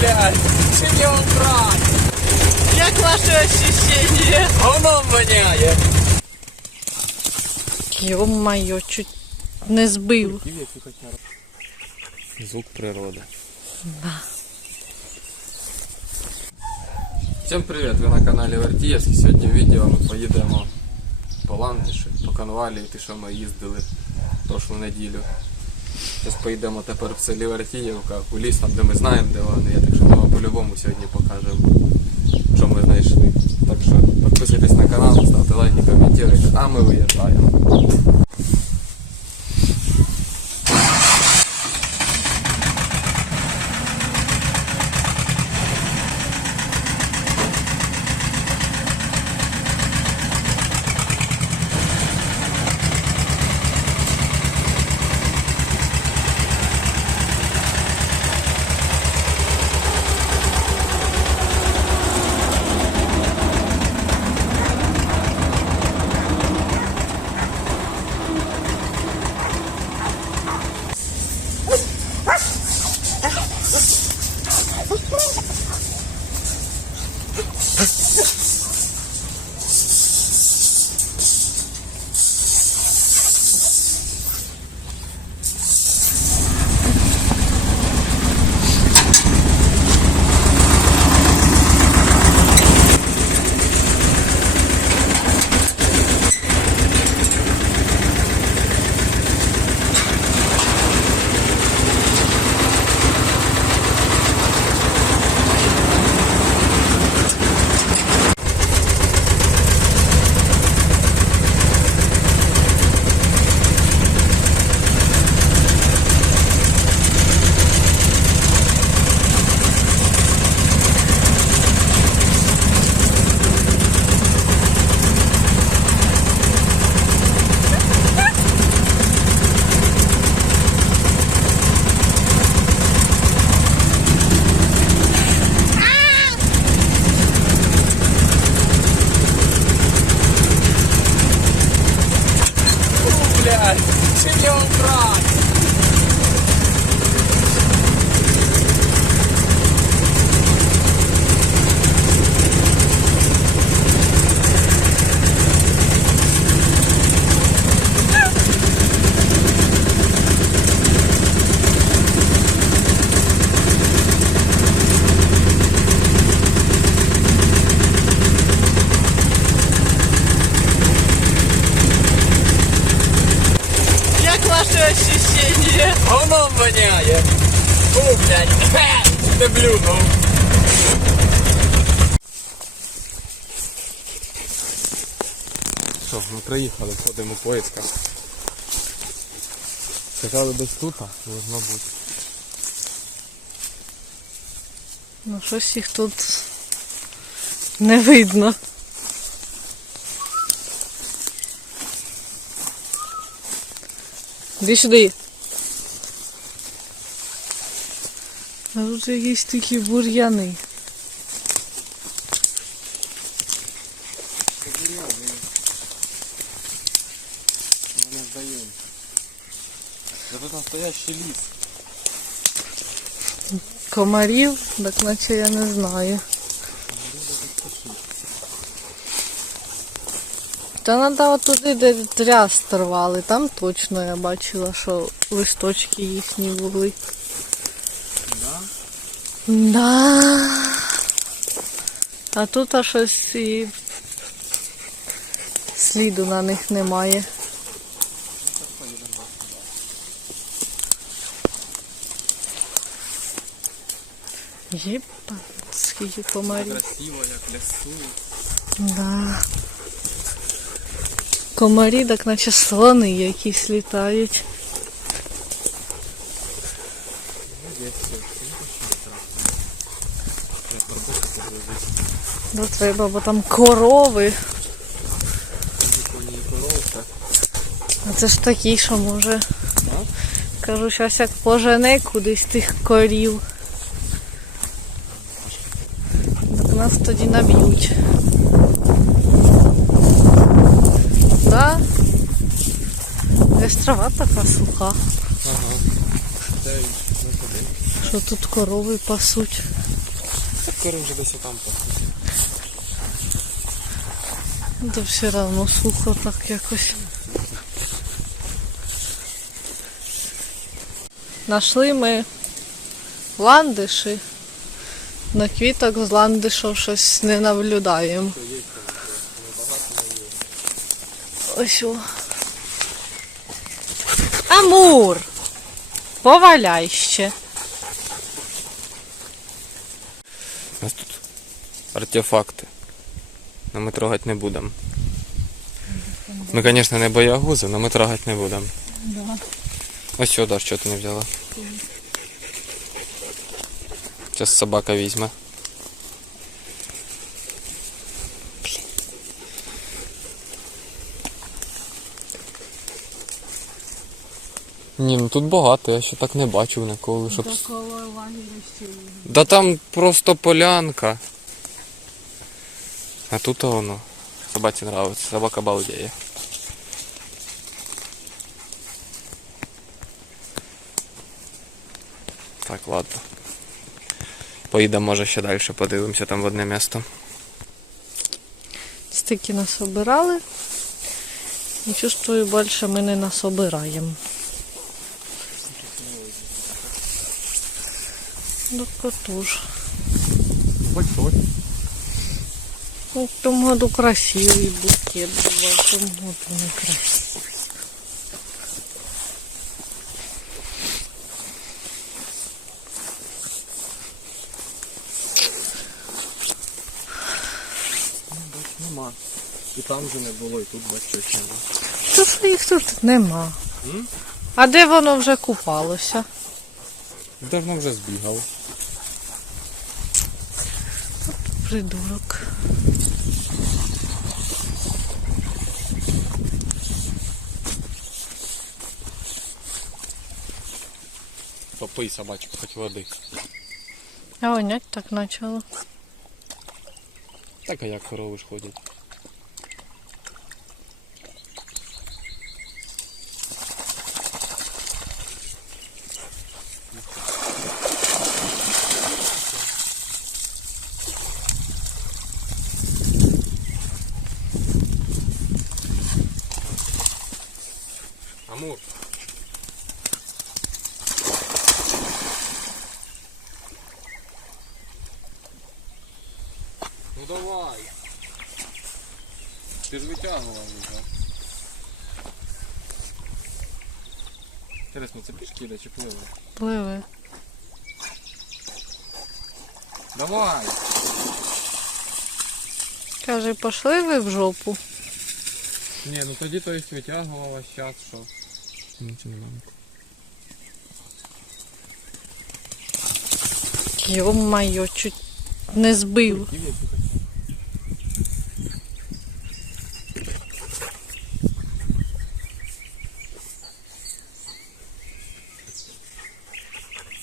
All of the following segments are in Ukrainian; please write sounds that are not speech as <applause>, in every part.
блядь, чемпіон брат, Як ваше ощущення? воно воняє. Йо-моє, чуть не збив. Звук природи. Всім привіт! Ви на каналі Вертієвський. Сьогодні в відео ми поїдемо по Ландиші, по конвалі, ті, що ми їздили прошлу неділю. Зараз поїдемо тепер в селі Вертіївка, у ліс, там де ми знаємо, де вони Я так що ми вам по-любому сьогодні покажемо, що ми знайшли. Так що підписуйтесь на канал, ставте лайки, коментуйте, а ми виїжджаємо. Блядь, чемпіон воняє. Фу, блядь, <laughs> не блюнув. Що, ми приїхали, ходимо в поїздках. Сказали без тута, должно бути. Ну щось їх тут не видно. Іди сюди. Тут якісь такі бур'яни. Це тут настоящий ліс. Комарів, так наче я не знаю. Та треба туди, де тряс рвали, там точно я бачила, що листочки їхні були. Да? А тут аж щось і сліду на них немає. Єпа, скільки комарів. Красиво, як лісу. Да. Комарі, так наче слони якісь літають. Є все. Поглядати. Ну треба, бо там корови. А це ж такі, що може. Кажу, щось як пожене кудись тих корів. Так нас тоді наб'ють. Да? Десь трава така суха. Ага. Що тут корови пасуть. Скоро вже десь там пахне. То все одно сухо так якось. Нашли ми ландиші. На квіток з ландишів щось не наблюдаємо. Ось о. Амур! Поваляй ще. У нас тут артефакти. Но ми трогати не будемо. Ми, звісно, не боягузи, але ми трогати не будемо. Да. Ось сюди, що ти не взяла. Зараз собака візьме. Ні, ну тут багато, я ще так не бачив ніколи, щоб. Да там просто полянка. А тут воно. Собаці нравиться, собака балдеє. Так, ладно. Поїдемо, може, ще далі подивимося там в одне місто. Стики насобирали. І чувствую, більше ми не насобираємо. Ну, котуж. Большой. Ну, в тому году красивий букет був, в тому году не красивий. Нема. І там же не було, і тут бачу ще нема. Та що їх тут нема. М? А де воно вже купалося? Давно вже збігав. Придурок. Попий собачку, хоч води. А вонять так почало. Так а як корови ж ходять. Амур. Ну давай. Ти ж витягував вже. Інтересно, це пішки йде чи пливе? Пливе. Давай! Каже, пошли ви в жопу. Ні, ну тоді то есть витягував, а зараз що? Ні, це не мамка. Йо-майо, чуть не збив.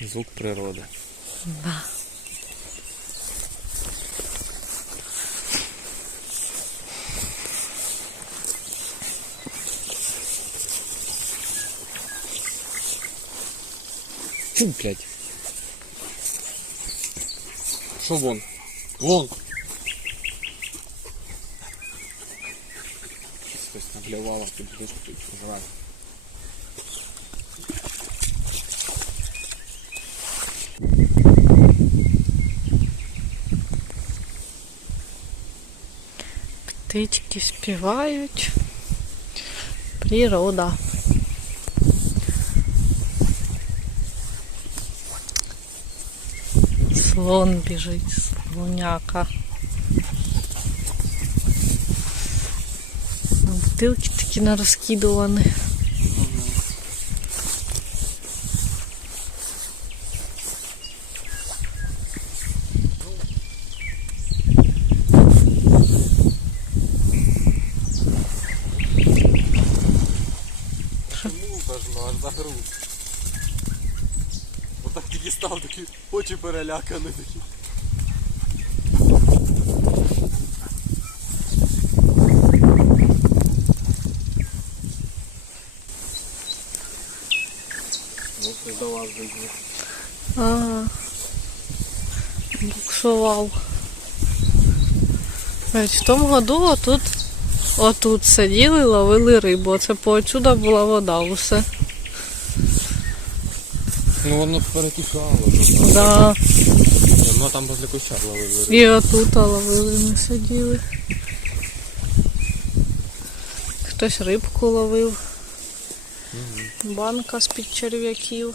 Звук природи. Да. Чу, блядь. Що вон? Вон! Хтось наблювала, тут будеш Птички співають. Природа. Слон біжить, слоняка. Бутилки такі нарозкидувані. Бажно, за гру. Отак тільки став такий очі перелякані такі. Ага. буксував. В тому году отут, отут сиділи, ловили рибу. Оце поотсюда була вода усе. Ну воно перетікало. Да. Ні, Ну там возле куща ловили. І отут ловили, ми сиділи. Хтось рибку ловив. Банка з-під черв'яків.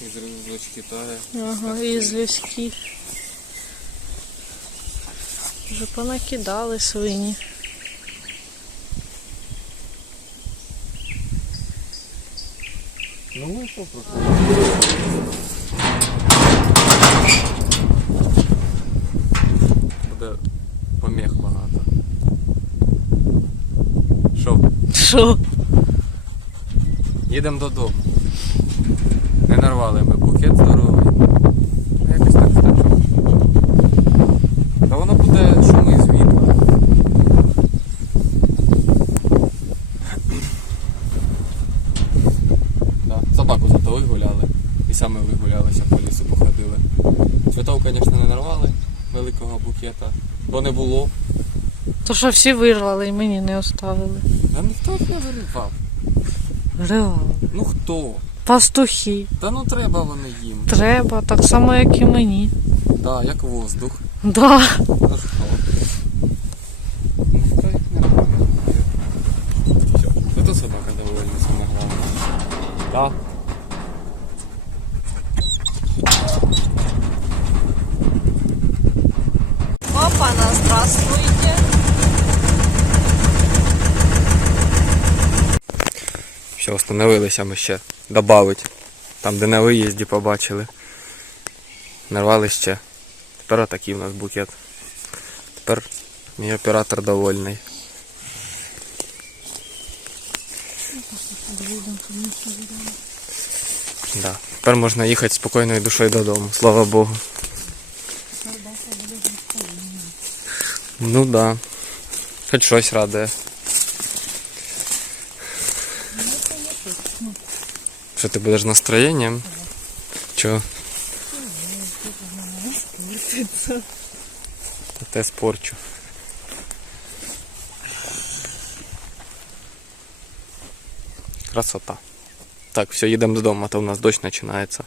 Із рибок Китаю. Ага, і з ліськи. Вже понакидали свині. Ну вийшов просто. Буде поміх багато. Що? Що? Їдемо додому. Не нарвали ми букет здоровий. Ну, Якось так втечу. Та воно буде шуми з вітра. Да. Собаку зато вигуляли. І саме вигулялися по лісу походили. Цвітов, звісно, не нарвали великого букета, бо не було. То що всі вирвали і мені не оставили. Та ніхто не виривав. Ривали. Ну хто? Пастухи. Та ну треба вони їм. Треба, так само, як і мені. Да, як воздух. Да. Ну що? Ніхто їх не робить. Все, зато собака довольна, саме головне. Так. Опа-на, здравствуйте. Все, остановилися ми ще добавить. Там, де на виїзді побачили. Нарвали ще. Тепер отакий у нас букет. Тепер мій оператор довольний. Да. Тепер можна їхати спокійною душою додому, слава Богу. Ну да. Хоч щось радує. Що ти будеш настроєнням? Чого? Те спорчу. Красота. Так, все, їдемо додому, а то у нас дощ починається.